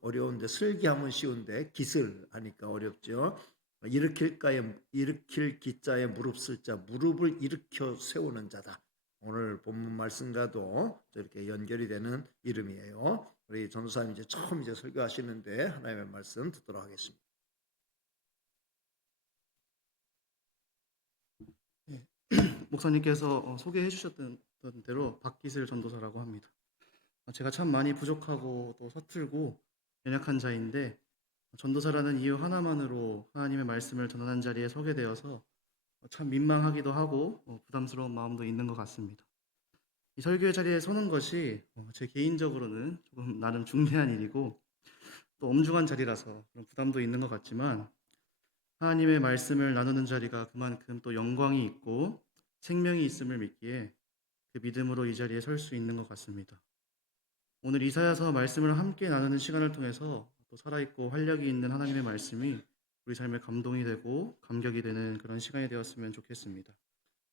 어려운데 슬기하면 쉬운데 기슬 하니까 어렵죠. 일으킬 기자에 무릎 쓸 자, 무릎을 일으켜 세우는 자다. 오늘 본문 말씀과도 이렇게 연결이 되는 이름이에요. 우리 전도사님 이제 처음 설교하시는데 하나님의 말씀 듣도록 하겠습니다. 네. 목사님께서 소개해 주셨던 대로 박기슬 전도사라고 합니다. 제가 참 많이 부족하고 또 서툴고 연약한 자인데 전도사라는 이유 하나만으로 하나님의 말씀을 전하는 자리에 서게 되어서 참 민망하기도 하고 부담스러운 마음도 있는 것 같습니다. 이 설교의 자리에 서는 것이 제 개인적으로는 조금 나름 중대한 일이고 또 엄중한 자리라서 그런 부담도 있는 것 같지만 하나님의 말씀을 나누는 자리가 그만큼 또 영광이 있고 생명이 있음을 믿기에 그 믿음으로 이 자리에 설 수 있는 것 같습니다. 오늘 이사야서 말씀을 함께 나누는 시간을 통해서 또 살아있고 활력이 있는 하나님의 말씀이 우리 삶에 감동이 되고 감격이 되는 그런 시간이 되었으면 좋겠습니다.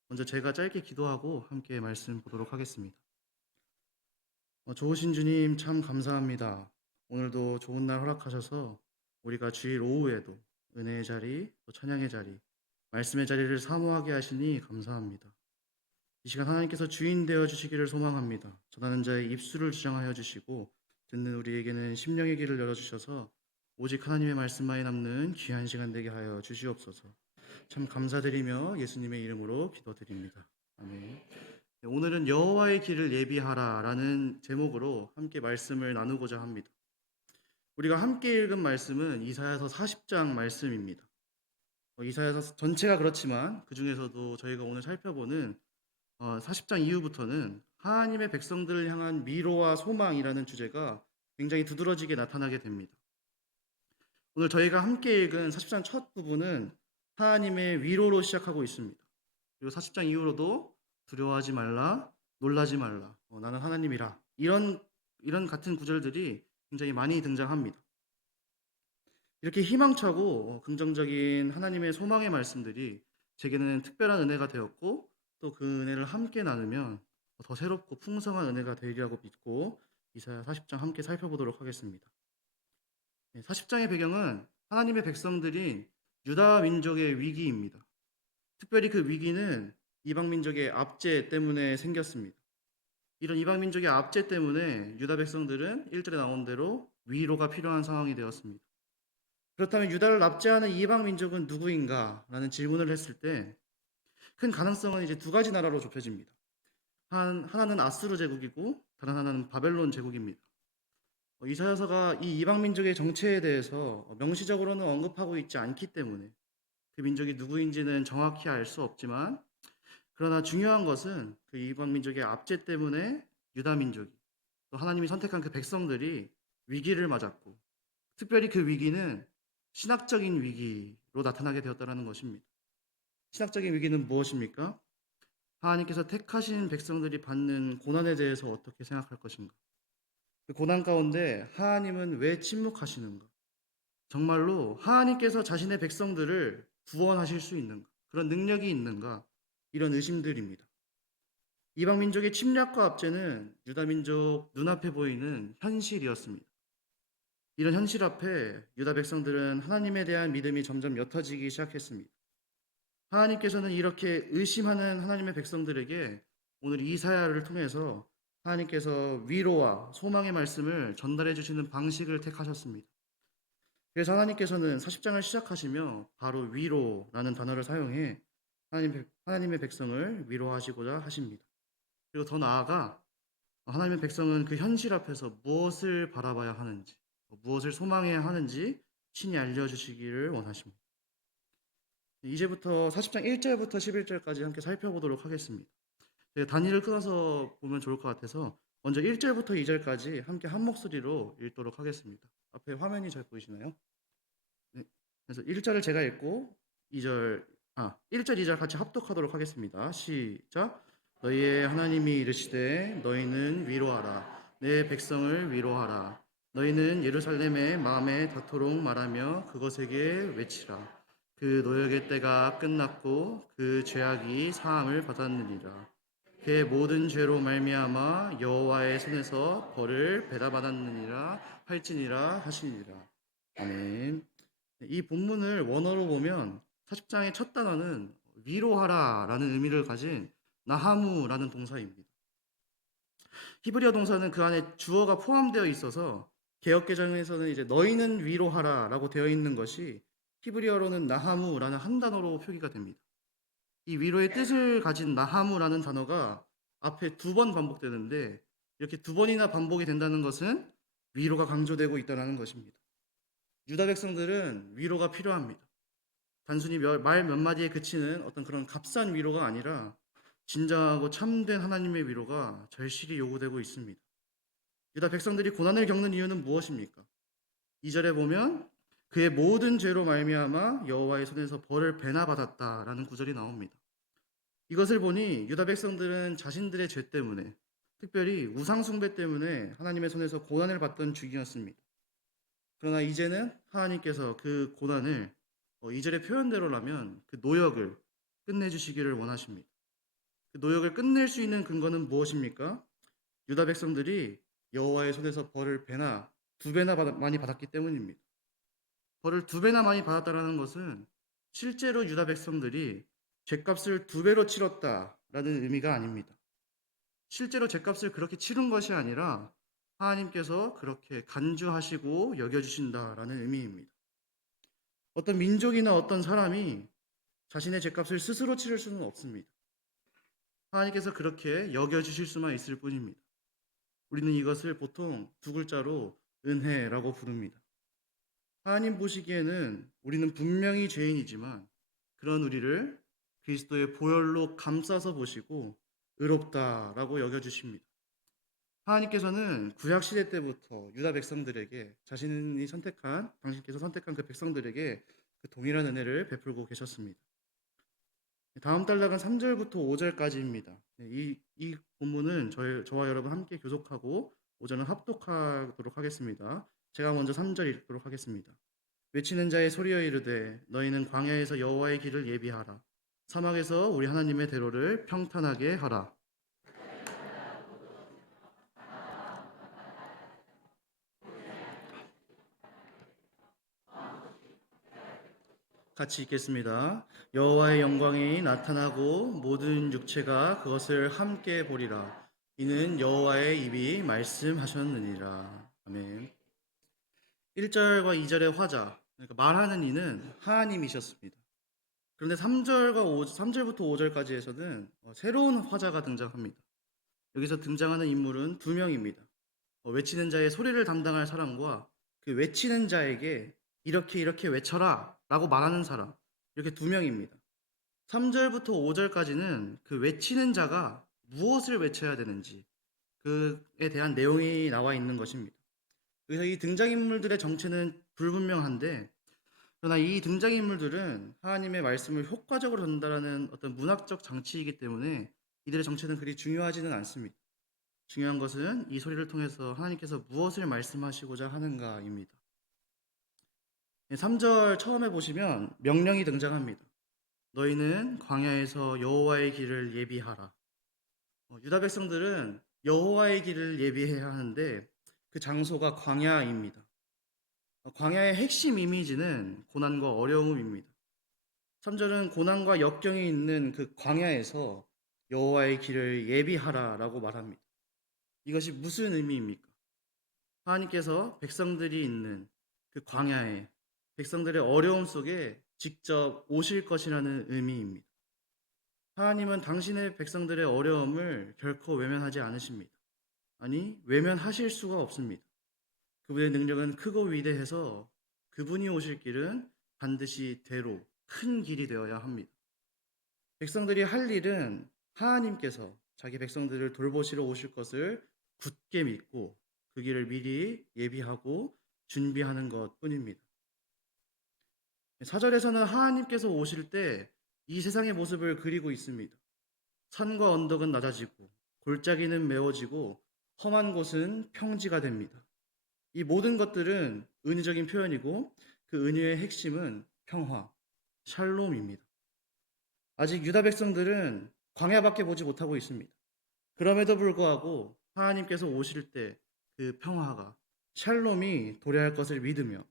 먼저 제가 짧게 기도하고 함께 말씀 보도록 하겠습니다. 좋으신 주님 참 감사합니다. 오늘도 좋은 날 허락하셔서 우리가 주일 오후에도 은혜의 자리, 또 찬양의 자리, 말씀의 자리를 사모하게 하시니 감사합니다. 이 시간 하나님께서 주인 되어 주시기를 소망합니다. 전하는 자의 입술을 주장하여 주시고 듣는 우리에게는 심령의 길을 열어주셔서 오직 하나님의 말씀만이 남는 귀한 시간 되게 하여 주시옵소서. 참 감사드리며 예수님의 이름으로 기도드립니다. 아멘. 네, 오늘은 여호와의 길을 예비하라라는 제목으로 함께 말씀을 나누고자 합니다. 우리가 함께 읽은 말씀은 이사야서 40장 말씀입니다. 이사야서 전체가 그렇지만 그 중에서도 저희가 오늘 살펴보는 40장 이후부터는 하나님의 백성들을 향한 미로와 소망이라는 주제가 굉장히 두드러지게 나타나게 됩니다. 오늘 저희가 함께 읽은 40장 첫 부분은 하나님의 위로로 시작하고 있습니다. 그리고 40장 이후로도 두려워하지 말라, 놀라지 말라, 나는 하나님이라, 이런 같은 구절들이 굉장히 많이 등장합니다. 이렇게 희망차고 긍정적인 하나님의 소망의 말씀들이 제게는 특별한 은혜가 되었고 또 그 은혜를 함께 나누면 더 새롭고 풍성한 은혜가 되리라고 믿고 이사야 40장 함께 살펴보도록 하겠습니다. 40장의 배경은 하나님의 백성들인 유다 민족의 위기입니다. 특별히 그 위기는 이방 민족의 압제 때문에 생겼습니다. 이런 이방 민족의 압제 때문에 유다 백성들은 1절에 나온 대로 위로가 필요한 상황이 되었습니다. 그렇다면 유다를 납치하는 이방 민족은 누구인가? 라는 질문을 했을 때 큰 가능성은 이제 두 가지 나라로 좁혀집니다. 하나는 아수르 제국이고 다른 하나는 바벨론 제국입니다. 이사야서가 이 이방 민족의 정체에 대해서 명시적으로는 언급하고 있지 않기 때문에 그 민족이 누구인지는 정확히 알 수 없지만 그러나 중요한 것은 그 이방 민족의 압제 때문에 유다 민족이 또 하나님이 선택한 그 백성들이 위기를 맞았고 특별히 그 위기는 신학적인 위기로 나타나게 되었다는 것입니다. 신학적인 위기는 무엇입니까? 하나님께서 택하신 백성들이 받는 고난에 대해서 어떻게 생각할 것인가? 그 고난 가운데 하나님은 왜 침묵하시는가? 정말로 하나님께서 자신의 백성들을 구원하실 수 있는가? 그런 능력이 있는가? 이런 의심들입니다. 이방 민족의 침략과 압제는 유다 민족 눈앞에 보이는 현실이었습니다. 이런 현실 앞에 유다 백성들은 하나님에 대한 믿음이 점점 옅어지기 시작했습니다. 하나님께서는 이렇게 의심하는 하나님의 백성들에게 오늘 이사야를 통해서 하나님께서 위로와 소망의 말씀을 전달해 주시는 방식을 택하셨습니다. 그래서 하나님께서는 40장을 시작하시며 바로 위로라는 단어를 사용해 하나님의 백성을 위로하시고자 하십니다. 그리고 더 나아가 하나님의 백성은 그 현실 앞에서 무엇을 바라봐야 하는지, 무엇을 소망해야 하는지 친히 알려주시기를 원하십니다. 이제부터 40장 1절부터 11절까지 함께 살펴보도록 하겠습니다. 단위를 끊어서 보면 좋을 것 같아서 먼저 1절부터 2절까지 함께 한 목소리로 읽도록 하겠습니다. 앞에 화면이 잘 보이시나요? 네. 그래서 1절을 제가 읽고 1절 2절 같이 합독하도록 하겠습니다. 시작. 너희의 하나님이 이르시되 너희는 위로하라. 내 백성을 위로하라. 너희는 예루살렘의 마음에 닿도록 말하며 그것에게 외치라. 그 노역의 때가 끝났고 그 죄악이 사함을 받았느니라. 그의 모든 죄로 말미암아 여호와의 손에서 벌을 배달받았느니라 할지니라 하시니라. 아멘. 이 본문을 원어로 보면 40장의 첫 단어는 위로하라라는 의미를 가진 나하무라는 동사입니다. 히브리어 동사는 그 안에 주어가 포함되어 있어서 개역개정에서는 이제 너희는 위로하라라고 되어 있는 것이 히브리어로는 나하무라는 한 단어로 표기가 됩니다. 이 위로의 뜻을 가진 나하무라는 단어가 앞에 2번 반복되는데 이렇게 2번이나 반복이 된다는 것은 위로가 강조되고 있다는 것입니다. 유다 백성들은 위로가 필요합니다. 단순히 말 몇 마디에 그치는 어떤 그런 값싼 위로가 아니라 진정하고 참된 하나님의 위로가 절실히 요구되고 있습니다. 유다 백성들이 고난을 겪는 이유는 무엇입니까? 2절에 보면 그의 모든 죄로 말미암아 여호와의 손에서 벌을 배나 받았다라는 구절이 나옵니다. 이것을 보니 유다 백성들은 자신들의 죄 때문에, 특별히 우상 숭배 때문에 하나님의 손에서 고난을 받던 중이었습니다. 그러나 이제는 하나님께서 그 고난을 2절의 표현대로라면 그 노역을 끝내주시기를 원하십니다. 그 노역을 끝낼 수 있는 근거는 무엇입니까? 유다 백성들이 여호와의 손에서 벌을 배나 2배나 많이 받았기 때문입니다. 벌을 2배나 많이 받았다는 것은 실제로 유다 백성들이 죗값을 2배로 치렀다라는 의미가 아닙니다. 실제로 죗값을 그렇게 치른 것이 아니라 하나님께서 그렇게 간주하시고 여겨주신다라는 의미입니다. 어떤 민족이나 어떤 사람이 자신의 죗값을 스스로 치를 수는 없습니다. 하나님께서 그렇게 여겨주실 수만 있을 뿐입니다. 우리는 이것을 보통 2글자로 은혜라고 부릅니다. 하나님 보시기에는 우리는 분명히 죄인이지만 그런 우리를 그리스도의 보혈로 감싸서 보시고 의롭다라고 여겨주십니다. 하나님께서는 구약시대 때부터 유다 백성들에게 당신께서 선택한 그 백성들에게 그 동일한 은혜를 베풀고 계셨습니다. 다음 단락은 3절부터 5절까지입니다. 이 본문은 저와 여러분 함께 교독하고 5절은 합독하도록 하겠습니다. 제가 먼저 3절 읽도록 하겠습니다. 외치는 자의 소리여 이르되 너희는 광야에서 여호와의 길을 예비하라. 사막에서 우리 하나님의 대로를 평탄하게 하라. 같이 읽겠습니다. 여호와의 영광이 나타나고 모든 육체가 그것을 함께 보리라. 이는 여호와의 입이 말씀하셨느니라. 아멘. 1절과 2절의 화자, 그러니까 말하는 이는 하나님이셨습니다. 그런데 3절부터 5절까지에서는 새로운 화자가 등장합니다. 여기서 등장하는 인물은 2명입니다. 외치는 자의 소리를 담당할 사람과 그 외치는 자에게 이렇게 외쳐라 라고 말하는 사람, 이렇게 2명입니다. 3절부터 5절까지는 그 외치는 자가 무엇을 외쳐야 되는지 그에 대한 내용이 나와 있는 것입니다. 여기서 이 등장인물들의 정체는 불분명한데 그러나 이 등장인물들은 하나님의 말씀을 효과적으로 전달하는 어떤 문학적 장치이기 때문에 이들의 정체는 그리 중요하지는 않습니다. 중요한 것은 이 소리를 통해서 하나님께서 무엇을 말씀하시고자 하는가입니다. 3절 처음에 보시면 명령이 등장합니다. 너희는 광야에서 여호와의 길을 예비하라. 유다 백성들은 여호와의 길을 예비해야 하는데 그 장소가 광야입니다. 광야의 핵심 이미지는 고난과 어려움입니다. 3절은 고난과 역경이 있는 그 광야에서 여호와의 길을 예비하라라고 말합니다. 이것이 무슨 의미입니까? 하나님께서 백성들이 있는 그 광야에 백성들의 어려움 속에 직접 오실 것이라는 의미입니다. 하나님은 당신의 백성들의 어려움을 결코 외면하지 않으십니다. 아니, 외면하실 수가 없습니다. 그분의 능력은 크고 위대해서 그분이 오실 길은 반드시 대로 큰 길이 되어야 합니다. 백성들이 할 일은 하나님께서 자기 백성들을 돌보시러 오실 것을 굳게 믿고 그 길을 미리 예비하고 준비하는 것 뿐입니다. 4절에서는 하나님께서 오실 때 이 세상의 모습을 그리고 있습니다. 산과 언덕은 낮아지고 골짜기는 메워지고 험한 곳은 평지가 됩니다. 이 모든 것들은 은유적인 표현이고 그 은유의 핵심은 평화, 샬롬입니다. 아직 유다 백성들은 광야밖에 보지 못하고 있습니다. 그럼에도 불구하고 하나님께서 오실 때 그 평화가 샬롬이 도래할 것을 믿으며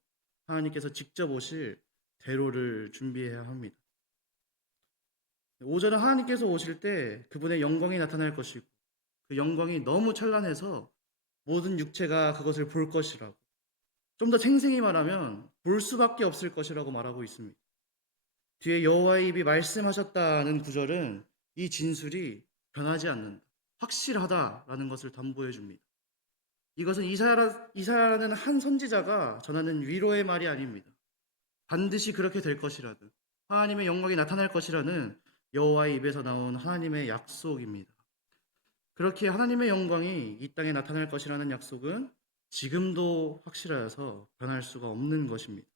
하나님께서 직접 오실 대로를 준비해야 합니다. 오전에 하나님께서 오실 때 그분의 영광이 나타날 것이고 그 영광이 너무 찬란해서 모든 육체가 그것을 볼 것이라고, 좀 더 생생히 말하면 볼 수밖에 없을 것이라고 말하고 있습니다. 뒤에 여호와의 입이 말씀하셨다는 구절은 이 진술이 변하지 않는다, 확실하다라는 것을 담보해 줍니다. 이것은 이사야라는 한 선지자가 전하는 위로의 말이 아닙니다. 반드시 그렇게 될 것이라는, 하나님의 영광이 나타날 것이라는 여호와의 입에서 나온 하나님의 약속입니다. 그렇게 하나님의 영광이 이 땅에 나타날 것이라는 약속은 지금도 확실하여서 변할 수가 없는 것입니다.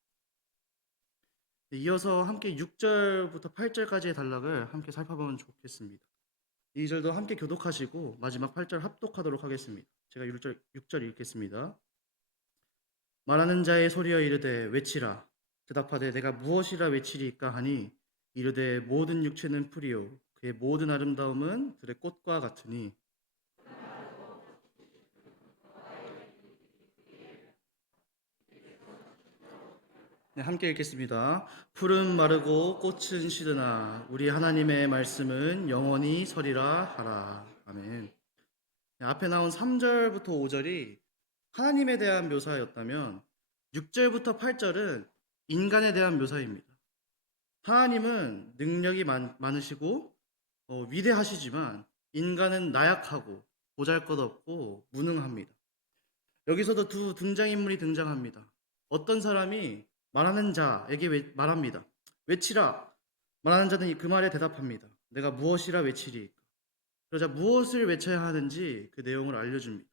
이어서 함께 6절부터 8절까지의 단락을 함께 살펴보면 좋겠습니다. 2절도 함께 교독하시고 마지막 8절 합독하도록 하겠습니다. 제가 6절 읽겠습니다. 말하는 자의 소리여 이르되 외치라. 대답하되 내가 무엇이라 외치리까 하니 이르되 모든 육체는 풀이요 그의 모든 아름다움은 들의 꽃과 같으니. 네, 함께 읽겠습니다. 푸른 마르고 꽃은 시드나 우리 하나님의 말씀은 영원히 서리라 하라. 아멘. 네, 앞에 나온 3절부터 5절이 하나님에 대한 묘사였다면 6절부터 8절은 인간에 대한 묘사입니다. 하나님은 능력이 많으시고 위대하시지만 인간은 나약하고 보잘것없고 무능합니다. 여기서도 두 등장인물이 등장합니다. 어떤 사람이 말하는 자에게 말합니다. 외치라. 말하는 자는 그 말에 대답합니다. 내가 무엇이라 외치리이까. 그러자 무엇을 외쳐야 하는지 그 내용을 알려줍니다.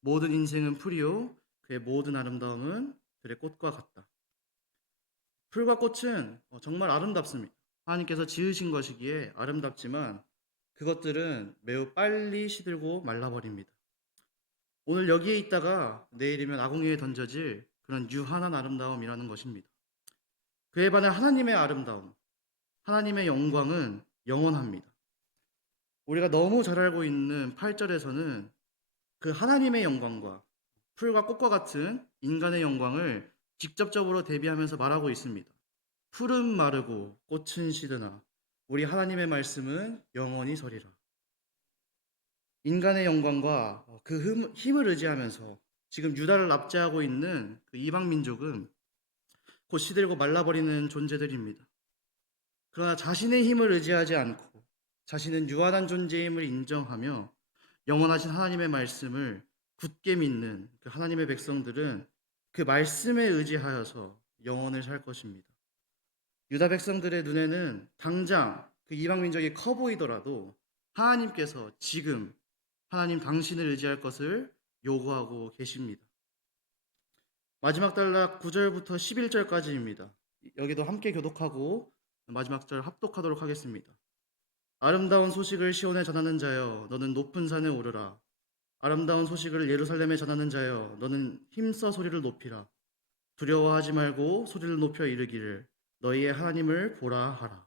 모든 인생은 풀이요 그의 모든 아름다움은 들의 꽃과 같다. 풀과 꽃은 정말 아름답습니다. 하나님께서 지으신 것이기에 아름답지만 그것들은 매우 빨리 시들고 말라버립니다. 오늘 여기에 있다가 내일이면 아궁이에 던져질 그런 유한한 아름다움이라는 것입니다. 그에 반해 하나님의 아름다움, 하나님의 영광은 영원합니다. 우리가 너무 잘 알고 있는 8절에서는 그 하나님의 영광과 풀과 꽃과 같은 인간의 영광을 직접적으로 대비하면서 말하고 있습니다. 풀은 마르고 꽃은 시드나 우리 하나님의 말씀은 영원히 서리라. 인간의 영광과 그 힘을 의지하면서 지금 유다를 납치하고 있는 그 이방 민족은 곧 시들고 말라버리는 존재들입니다. 그러나 자신의 힘을 의지하지 않고 자신은 유한한 존재임을 인정하며 영원하신 하나님의 말씀을 굳게 믿는 그 하나님의 백성들은 그 말씀에 의지하여서 영원을 살 것입니다. 유다 백성들의 눈에는 당장 그 이방 민족이 커 보이더라도 하나님께서 지금 하나님 당신을 의지할 것을 요구하고 계십니다. 마지막 단락 9절부터 11절까지입니다. 여기도 함께 교독하고 마지막 절 합독하도록 하겠습니다. 아름다운 소식을 시온에 전하는 자여 너는 높은 산에 오르라. 아름다운 소식을 예루살렘에 전하는 자여 너는 힘써 소리를 높이라. 두려워하지 말고 소리를 높여 이르기를 너희의 하나님을 보라 하라.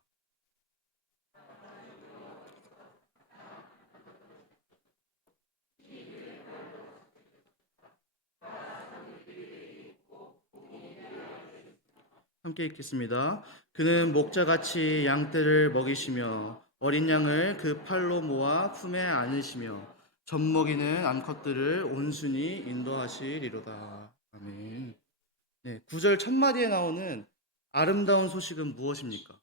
함께 읽겠습니다. 그는 목자같이 양떼를 먹이시며 어린 양을 그 팔로 모아 품에 안으시며 젖먹이는 암컷들을 온순히 인도하시리로다. 아멘. 네, 9절 첫 마디에 나오는 아름다운 소식은 무엇입니까?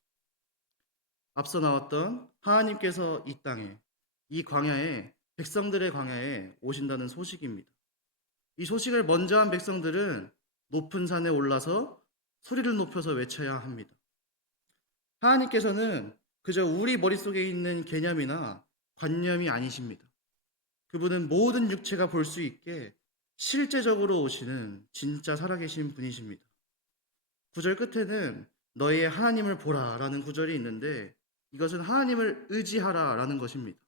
앞서 나왔던 하나님께서 이 땅에, 이 광야에, 백성들의 광야에 오신다는 소식입니다. 이 소식을 먼저 한 백성들은 높은 산에 올라서 소리를 높여서 외쳐야 합니다. 하나님께서는 그저 우리 머릿속에 있는 개념이나 관념이 아니십니다. 그분은 모든 육체가 볼 수 있게 실제적으로 오시는 진짜 살아계신 분이십니다. 9절 끝에는 너희의 하나님을 보라 라는 구절이 있는데 이것은 하나님을 의지하라 라는 것입니다.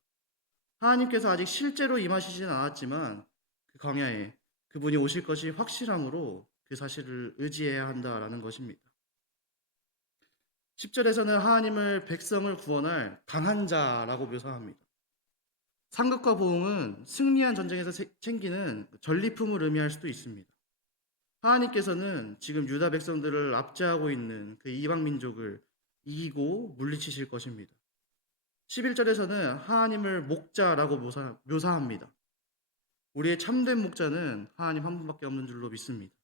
하나님께서 아직 실제로 임하시지는 않았지만 그 광야에 그분이 오실 것이 확실함으로 그 사실을 의지해야 한다라는 것입니다. 10절에서는 하나님을 백성을 구원할 강한 자라고 묘사합니다. 상급과 보응은 승리한 전쟁에서 챙기는 전리품을 의미할 수도 있습니다. 하나님께서는 지금 유다 백성들을 압제하고 있는 그 이방 민족을 이기고 물리치실 것입니다. 11절에서는 하나님을 목자라고 묘사합니다. 우리의 참된 목자는 하나님 한 분밖에 없는 줄로 믿습니다.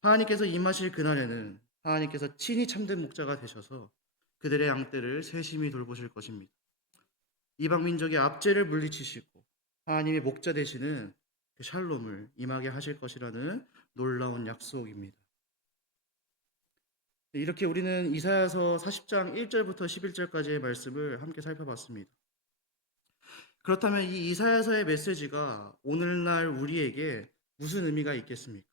하나님께서 임하실 그날에는 하나님께서 친히 참된 목자가 되셔서 그들의 양떼를 세심히 돌보실 것입니다. 이방 민족의 압제를 물리치시고 하나님의 목자 되시는 그 샬롬을 임하게 하실 것이라는 놀라운 약속입니다. 이렇게 우리는 이사야서 40장 1절부터 11절까지의 말씀을 함께 살펴봤습니다. 그렇다면 이 이사야서의 메시지가 오늘날 우리에게 무슨 의미가 있겠습니까?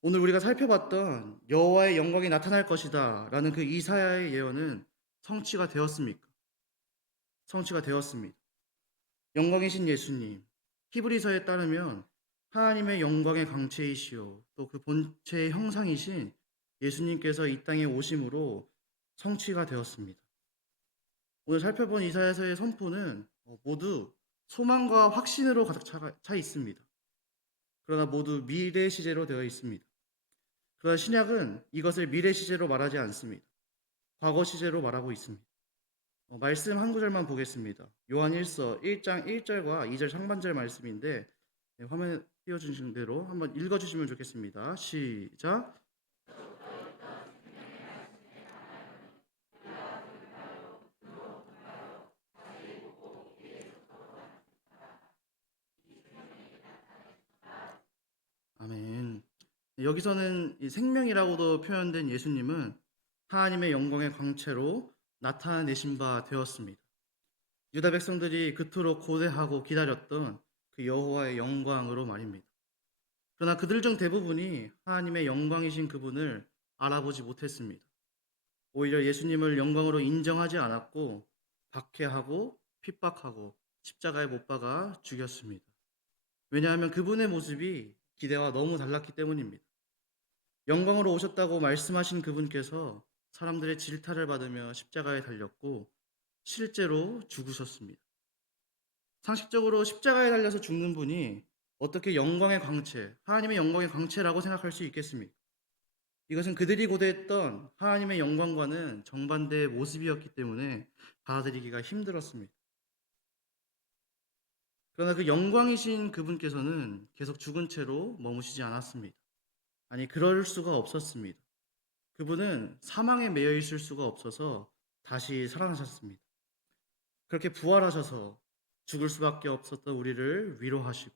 오늘 우리가 살펴봤던 여호와의 영광이 나타날 것이다 라는 그 이사야의 예언은 성취가 되었습니까? 성취가 되었습니다. 영광이신 예수님, 히브리서에 따르면 하나님의 영광의 강체이시오 또 그 본체의 형상이신 예수님께서 이 땅에 오심으로 성취가 되었습니다. 오늘 살펴본 이사야서의 선포는 모두 소망과 확신으로 가득 차 있습니다. 그러나 모두 미래 시제로 되어 있습니다. 그러나 신약은 이것을 미래 시제로 말하지 않습니다. 과거 시제로 말하고 있습니다. 말씀 한 구절만 보겠습니다. 요한 1서 1장 1절과 2절 상반절 말씀인데 화면에 띄워주신 대로 한번 읽어주시면 좋겠습니다. 시작. 아멘. 여기서는 이 생명이라고도 표현된 예수님은 하나님의 영광의 광채로 나타내신 바 되었습니다. 유다 백성들이 그토록 고대하고 기다렸던 그 여호와의 영광으로 말입니다. 그러나 그들 중 대부분이 하나님의 영광이신 그분을 알아보지 못했습니다. 오히려 예수님을 영광으로 인정하지 않았고 박해하고 핍박하고 십자가에 못 박아 죽였습니다. 왜냐하면 그분의 모습이 기대와 너무 달랐기 때문입니다. 영광으로 오셨다고 말씀하신 그분께서 사람들의 질타를 받으며 십자가에 달렸고 실제로 죽으셨습니다. 상식적으로 십자가에 달려서 죽는 분이 어떻게 영광의 광채, 하나님의 영광의 광채라고 생각할 수 있겠습니까? 이것은 그들이 고대했던 하나님의 영광과는 정반대의 모습이었기 때문에 받아들이기가 힘들었습니다. 그러나 그 영광이신 그분께서는 계속 죽은 채로 머무시지 않았습니다. 아니, 그럴 수가 없었습니다. 그분은 사망에 매여 있을 수가 없어서 다시 살아나셨습니다. 그렇게 부활하셔서 죽을 수밖에 없었던 우리를 위로하시고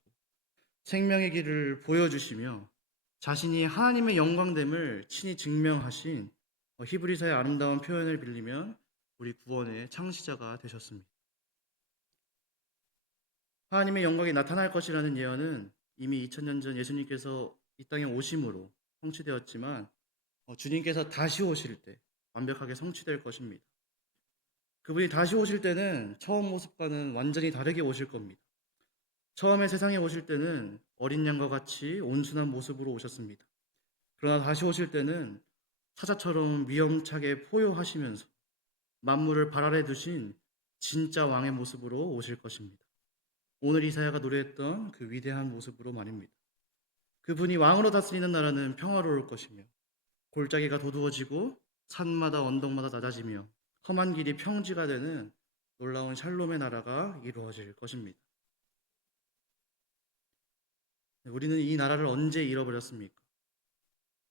생명의 길을 보여주시며 자신이 하나님의 영광됨을 친히 증명하신 히브리서의 아름다운 표현을 빌리면 우리 구원의 창시자가 되셨습니다. 하나님의 영광이 나타날 것이라는 예언은 이미 2000년 전 예수님께서 이 땅에 오심으로 성취되었지만 주님께서 다시 오실 때 완벽하게 성취될 것입니다. 그분이 다시 오실 때는 처음 모습과는 완전히 다르게 오실 겁니다. 처음에 세상에 오실 때는 어린 양과 같이 온순한 모습으로 오셨습니다. 그러나 다시 오실 때는 사자처럼 위엄차게 포효하시면서 만물을 발 아래 두신 진짜 왕의 모습으로 오실 것입니다. 오늘 이사야가 노래했던 그 위대한 모습으로 말입니다. 그분이 왕으로 다스리는 나라는 평화로울 것이며 골짜기가 도두어지고 산마다 언덕마다 낮아지며 험한 길이 평지가 되는 놀라운 샬롬의 나라가 이루어질 것입니다. 우리는 이 나라를 언제 잃어버렸습니까?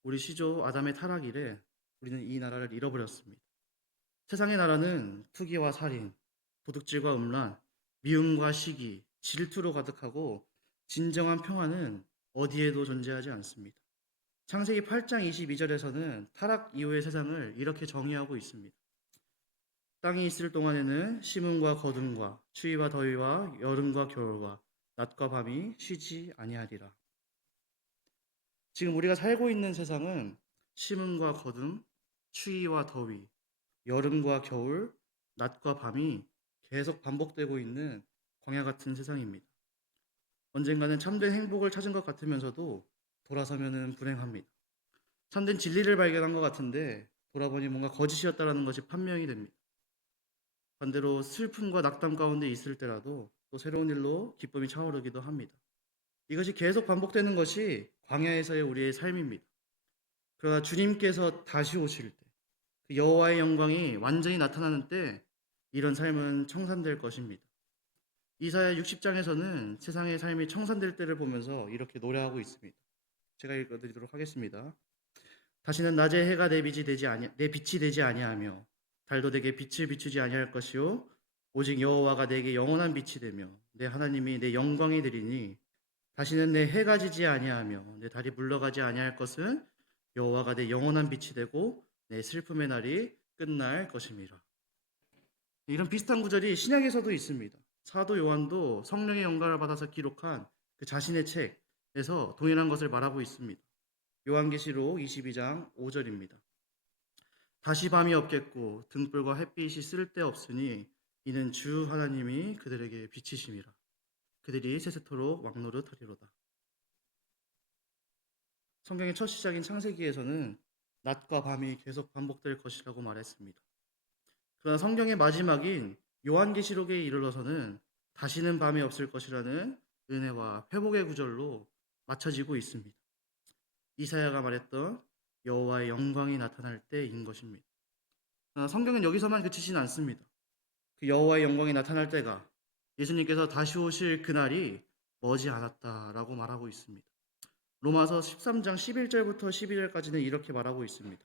우리 시조 아담의 타락 이래 우리는 이 나라를 잃어버렸습니다. 세상의 나라는 투기와 살인, 도둑질과 음란, 미움과 시기, 질투로 가득하고 진정한 평화는 어디에도 존재하지 않습니다. 창세기 8장 22절에서는 타락 이후의 세상을 이렇게 정의하고 있습니다. 땅이 있을 동안에는 심음과 거둠과 추위와 더위와 여름과 겨울과 낮과 밤이 쉬지 아니하리라. 지금 우리가 살고 있는 세상은 심음과 거둠, 추위와 더위, 여름과 겨울, 낮과 밤이 계속 반복되고 있는 광야 같은 세상입니다. 언젠가는 참된 행복을 찾은 것 같으면서도 돌아서면은 불행합니다. 참된 진리를 발견한 것 같은데 돌아보니 뭔가 거짓이었다라는 것이 판명이 됩니다. 반대로 슬픔과 낙담 가운데 있을 때라도 또 새로운 일로 기쁨이 차오르기도 합니다. 이것이 계속 반복되는 것이 광야에서의 우리의 삶입니다. 그러나 주님께서 다시 오실 때, 그 여호와의 영광이 완전히 나타나는 때 이런 삶은 청산될 것입니다. 이사야 60장에서는 세상의 삶이 청산될 때를 보면서 이렇게 노래하고 있습니다. 제가 읽어드리도록 하겠습니다. 다시는 낮에 해가 내 빛이 되지 아니하며 달도 내게 빛을 비추지 아니할 것이요 오직 여호와가 내게 영원한 빛이 되며 내 하나님이 내 영광이 되리니 다시는 내 해가 지지 아니하며 내 달이 물러가지 아니할 것은 여호와가 내 영원한 빛이 되고 내 슬픔의 날이 끝날 것임이라. 이런 비슷한 구절이 신약에서도 있습니다. 사도 요한도 성령의 영감을 받아서 기록한 그 자신의 책에서 동일한 것을 말하고 있습니다. 요한계시록 22장 5절입니다. 다시 밤이 없겠고 등불과 햇빛이 쓸데없으니 이는 주 하나님이 그들에게 비치심이라. 그들이 세세토록 왕노릇하리로다. 성경의 첫 시작인 창세기에서는 낮과 밤이 계속 반복될 것이라고 말했습니다. 그러나 성경의 마지막인 요한계시록에 이르러서는 다시는 밤이 없을 것이라는 은혜와 회복의 구절로 맞춰지고 있습니다. 이사야가 말했던 여호와의 영광이 나타날 때인 것입니다. 그러나 성경은 여기서만 그치진 않습니다. 그 여호와의 영광이 나타날 때가 예수님께서 다시 오실 그날이 머지 않았다라고 말하고 있습니다. 로마서 13장 11절부터 12절까지는 이렇게 말하고 있습니다.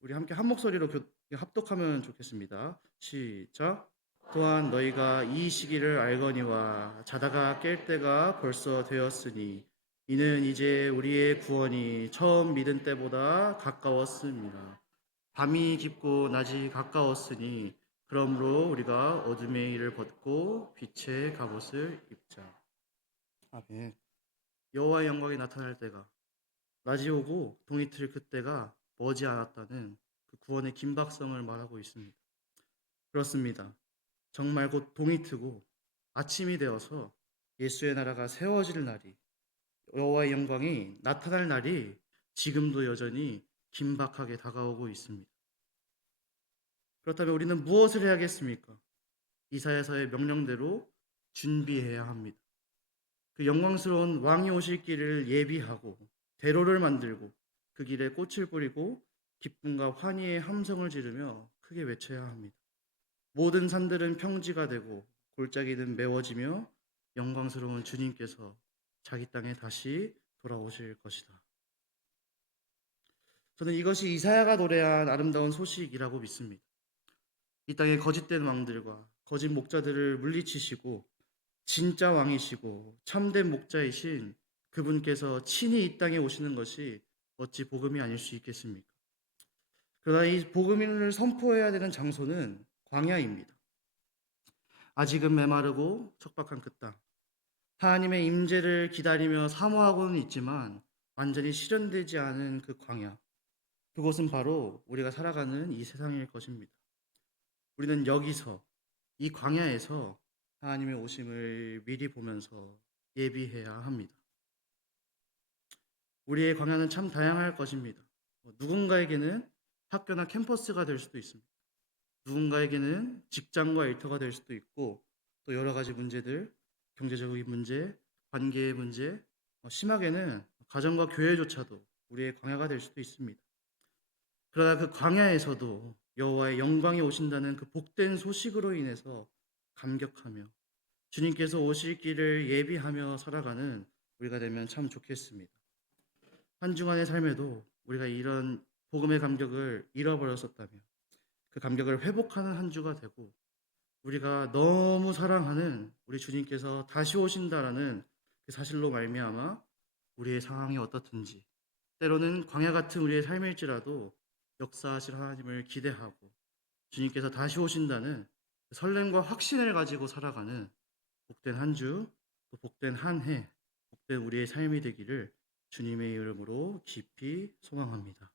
우리 함께 한 목소리로 합독하면 좋겠습니다. 시작. 또한 너희가 이 시기를 알거니와 자다가 깰 때가 벌써 되었으니 이는 이제 우리의 구원이 처음 믿은 때보다 가까웠습니다. 밤이 깊고 낮이 가까웠으니 그러므로 우리가 어둠의 일을 벗고 빛의 갑옷을 입자. 아멘. 여호와의 영광이 나타날 때가 낮이 오고 동이 틀 그때가 머지 않았다는 그 구원의 긴박성을 말하고 있습니다. 그렇습니다. 정말 곧 동이 트고 아침이 되어서 예수의 나라가 세워질 날이, 여호와의 영광이 나타날 날이 지금도 여전히 긴박하게 다가오고 있습니다. 그렇다면 우리는 무엇을 해야겠습니까? 이사야서의 명령대로 준비해야 합니다. 그 영광스러운 왕이 오실 길을 예비하고 대로를 만들고 그 길에 꽃을 뿌리고 기쁨과 환희의 함성을 지르며 크게 외쳐야 합니다. 모든 산들은 평지가 되고 골짜기는 메워지며 영광스러운 주님께서 자기 땅에 다시 돌아오실 것이다. 저는 이것이 이사야가 노래한 아름다운 소식이라고 믿습니다. 이 땅의 거짓된 왕들과 거짓 목자들을 물리치시고 진짜 왕이시고 참된 목자이신 그분께서 친히 이 땅에 오시는 것이 어찌 복음이 아닐 수 있겠습니까? 그러나 이 복음을 선포해야 되는 장소는 광야입니다. 아직은 메마르고 척박한 그 땅. 하나님의 임재를 기다리며 사모하고는 있지만 완전히 실현되지 않은 그 광야. 그곳은 바로 우리가 살아가는 이 세상일 것입니다. 우리는 여기서 이 광야에서 하나님의 오심을 미리 보면서 예비해야 합니다. 우리의 광야는 참 다양할 것입니다. 누군가에게는 학교나 캠퍼스가 될 수도 있습니다. 누군가에게는 직장과 일터가 될 수도 있고 또 여러 가지 문제들, 경제적인 문제, 관계의 문제, 심하게는 가정과 교회조차도 우리의 광야가 될 수도 있습니다. 그러나 그 광야에서도 여호와의 영광이 오신다는 그 복된 소식으로 인해서 감격하며 주님께서 오실 길을 예비하며 살아가는 우리가 되면 참 좋겠습니다. 한 주간의 삶에도 우리가 이런 복음의 감격을 잃어버렸었다면 그 감격을 회복하는 한 주가 되고 우리가 너무 사랑하는 우리 주님께서 다시 오신다라는 그 사실로 말미암아 우리의 상황이 어떻든지 때로는 광야 같은 우리의 삶일지라도 역사하실 하나님을 기대하고 주님께서 다시 오신다는 설렘과 확신을 가지고 살아가는 복된 한 주, 또 복된 한 해, 복된 우리의 삶이 되기를 주님의 이름으로 깊이 소망합니다.